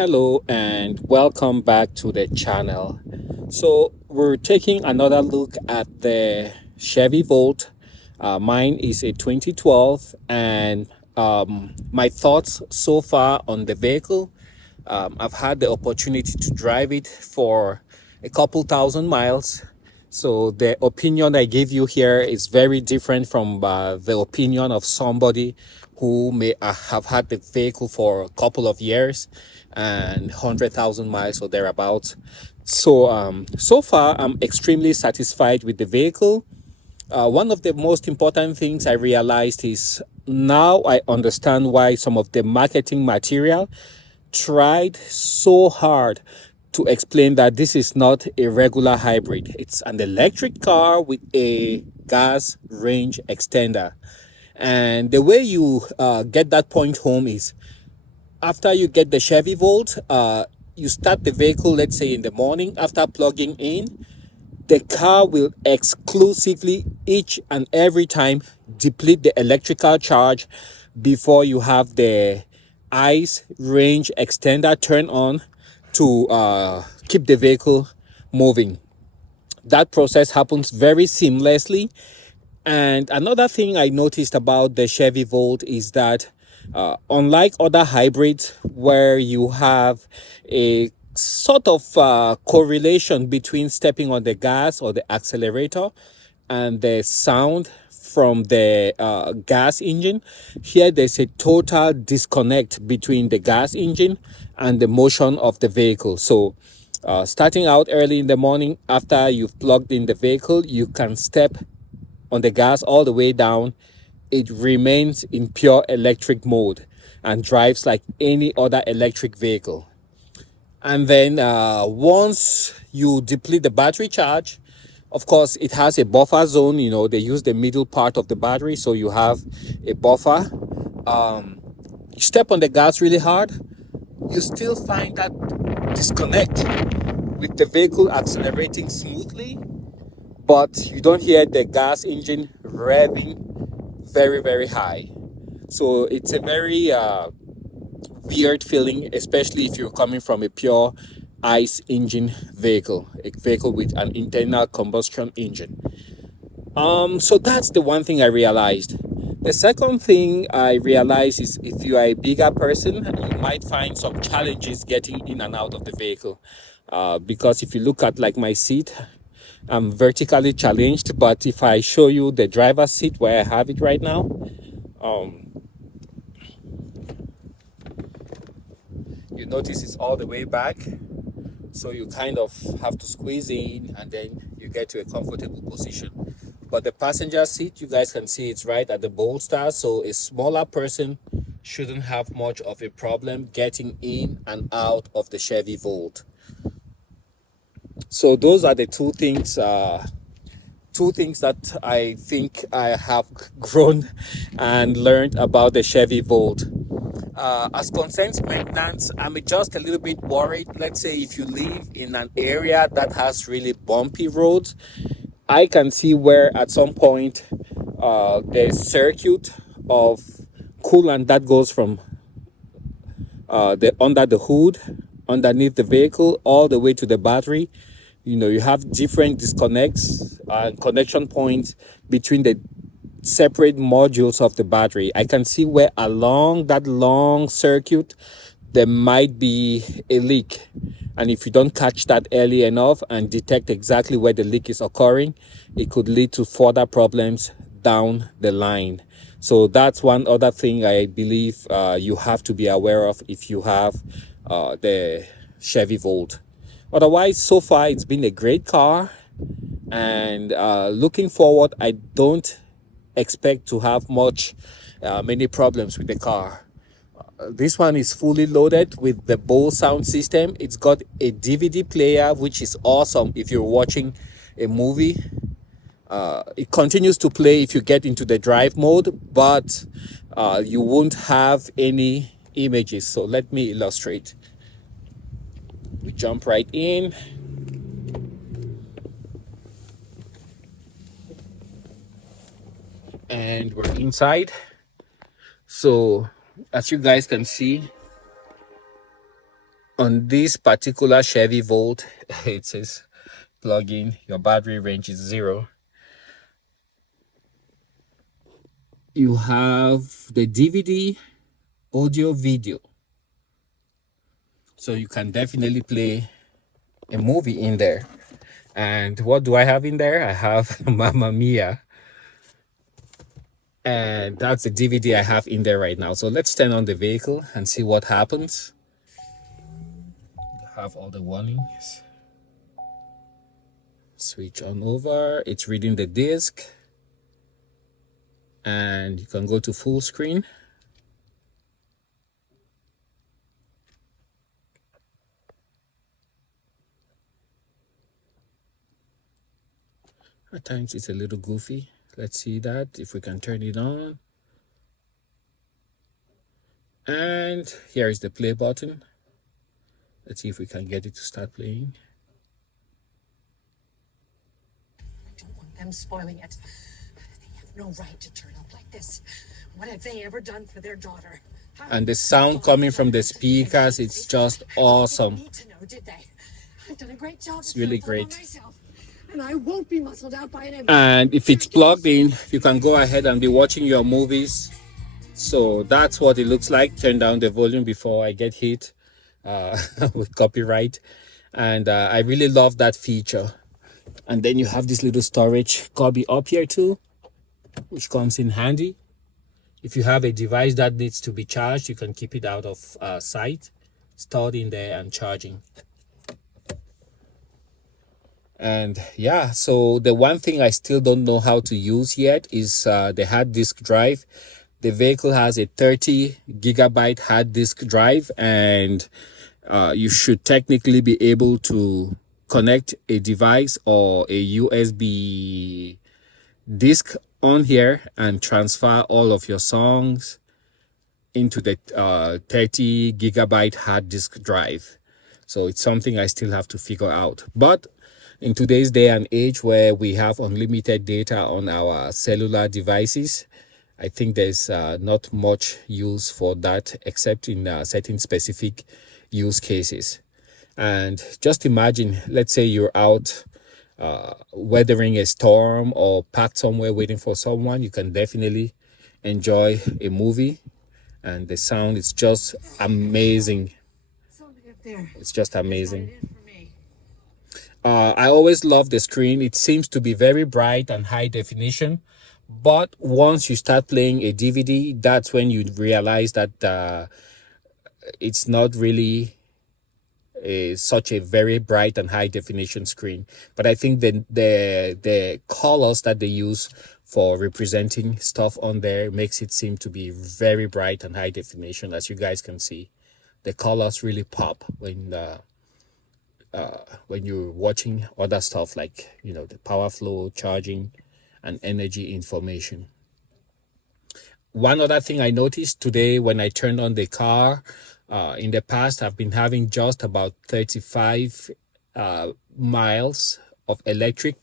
Hello and welcome back to the channel. So we're taking another look at the Chevy Volt. Mine is a 2012 and my thoughts so far on the vehicle. I've had the opportunity to drive it for a couple thousand miles. So the opinion I give you here is very different from the opinion of somebody who may have had the vehicle for a couple of years and 100,000 miles or thereabouts. So far, I'm extremely satisfied with the vehicle. One of the most important things I realized is now I understand why some of the marketing material tried so hard to explain that this is not a regular hybrid. It's an electric car with a gas range extender. And the way you get that point home is after you get the Chevy Volt, you start the vehicle, let's say in the morning, after plugging in, the car will exclusively each and every time deplete the electrical charge before you have the ICE range extender turn on to keep the vehicle moving. That process happens very seamlessly. And another thing I noticed about the Chevy Volt is that unlike other hybrids where you have a sort of correlation between stepping on the gas or the accelerator and the sound from the gas engine, here there's a total disconnect between the gas engine and the motion of the vehicle. So starting out early in the morning after you've plugged in the vehicle, you can step on the gas all the way down. It remains in pure electric mode and drives like any other electric vehicle. And then once you deplete the battery charge, of course, it has a buffer zone. You know, they use the middle part of the battery, so you have a buffer. You step on the gas really hard, you still find that disconnect with the vehicle accelerating smoothly, but you don't hear the gas engine revving very, very high. So it's a very weird feeling, especially if you're coming from a pure ICE engine vehicle, a vehicle with an internal combustion engine. So that's the one thing I realized. The second thing I realized is if you are a bigger person, you might find some challenges getting in and out of the vehicle. Because if you look at like my seat, I'm vertically challenged, but if I show you the driver's seat where I have it right now, you notice it's all the way back. So you kind of have to squeeze in and then you get to a comfortable position. But the passenger seat, you guys can see it's right at the bolster. So a smaller person shouldn't have much of a problem getting in and out of the Chevy Volt. So those are the two things that I think I have grown and learned about the Chevy Volt. As concerns maintenance, I'm just a little bit worried. Let's say if you live in an area that has really bumpy roads, I can see where at some point the circuit of coolant that goes from the under the hood, underneath the vehicle, all the way to the battery. You know, you have different disconnects and connection points between the separate modules of the battery. I can see where along that long circuit there might be a leak, and if you don't catch that early enough and detect exactly where the leak is occurring, it could lead to further problems down the line. So that's one other thing I believe you have to be aware of if you have the Chevy Volt. Otherwise, so far it's been a great car, and looking forward, I don't expect to have many problems with the car. This one is fully loaded with the Bose sound system. It's got a DVD player, which is awesome if you're watching a movie. It continues to play if you get into the drive mode, but you won't have any images. So let me illustrate. We jump right in. And we're inside. So as you guys can see, On this particular Chevy Volt, it says plug in, your battery range is 0. You have the DVD, audio, video. So you can definitely play a movie in there. And what do I have in there? I have Mamma Mia. And that's the DVD I have in there right now. So let's turn on the vehicle and see what happens. Have all the warnings. Switch on over. It's reading the disc. And you can go to full screen. At times it's a little goofy. Let's see that if we can turn it on. And here is the play button. Let's see if we can get it to start playing. I don't want them spoiling it. They have no right to turn up like this. What have they ever done for their daughter? And the sound coming from the speakers, it's just awesome. They need to know, did they? I've done a great job. It's really great. Myself, and I won't be muscled out by an. And if it's plugged in, you can go ahead and be watching your movies. So that's what it looks like. Turn down the volume before I get hit with copyright. And I really love that feature. And then you have this little storage cubby up here too, which comes in handy. If you have a device that needs to be charged, you can keep it out of sight, stored in there and charging. And yeah, so the one thing I still don't know how to use yet is the hard disk drive. The vehicle has a 30 gigabyte hard disk drive, and you should technically be able to connect a device or a USB disk on here and transfer all of your songs into the 30 gigabyte hard disk drive. So it's something I still have to figure out. But in today's day and age where we have unlimited data on our cellular devices, I think there's not much use for that except in certain specific use cases. And just imagine, let's say you're out weathering a storm or parked somewhere waiting for someone. You can definitely enjoy a movie, and the sound is just amazing. It's just amazing. I always love the screen. It seems to be very bright and high definition, but once you start playing a DVD, that's when you realize that it's not really such a very bright and high definition screen. But I think the colors that they use for representing stuff on there makes it seem to be very bright and high definition. As you guys can see, the colors really pop when you're watching other stuff like, you know, the power flow, charging, and energy information. One other thing I noticed today when I turned on the car, in the past I've been having just about 35 miles of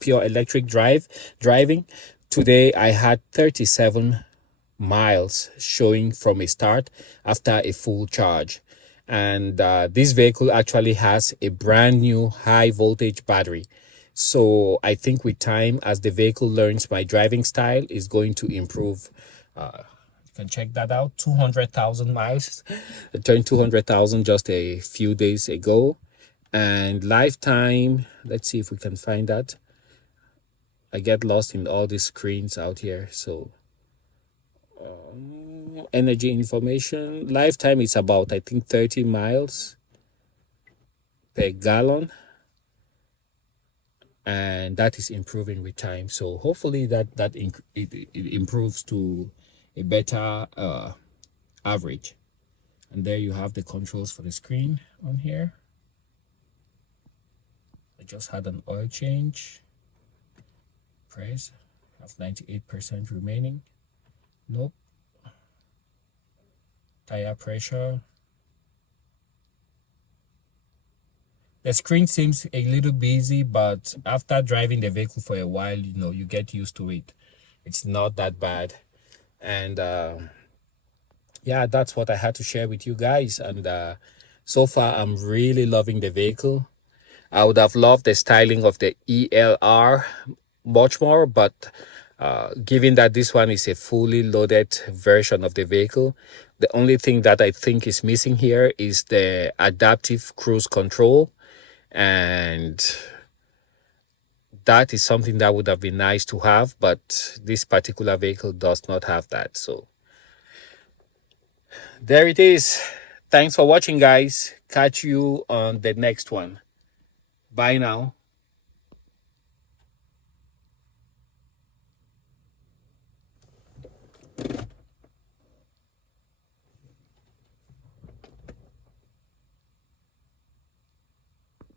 pure electric driving. Today I had 37 miles showing from a start after a full charge. And this vehicle actually has a brand new high voltage battery. So I think with time, as the vehicle learns my driving style, is going to improve. You can check that out. 200,000 miles. I turned 200,000 just a few days ago. And lifetime, let's see if we can find that. I get lost in all these screens out here. So energy information, lifetime is about, I think, 30 miles per gallon, and that is improving with time. So hopefully it improves to a better average. And there you have the controls for the screen on here. I just had an oil change. Press, have 98% remaining. Nope. Tire pressure. The screen seems a little busy, but after driving the vehicle for a while, you know, you get used to it. It's not that bad. And yeah, that's what I had to share with you guys. And So far, I'm really loving the vehicle. I would have loved the styling of the ELR much more, but given that this one is a fully loaded version of the vehicle, the only thing that I think is missing here is the adaptive cruise control. And that is something that would have been nice to have, but this particular vehicle does not have that. So there it is. Thanks for watching, guys. Catch you on the next one. Bye now.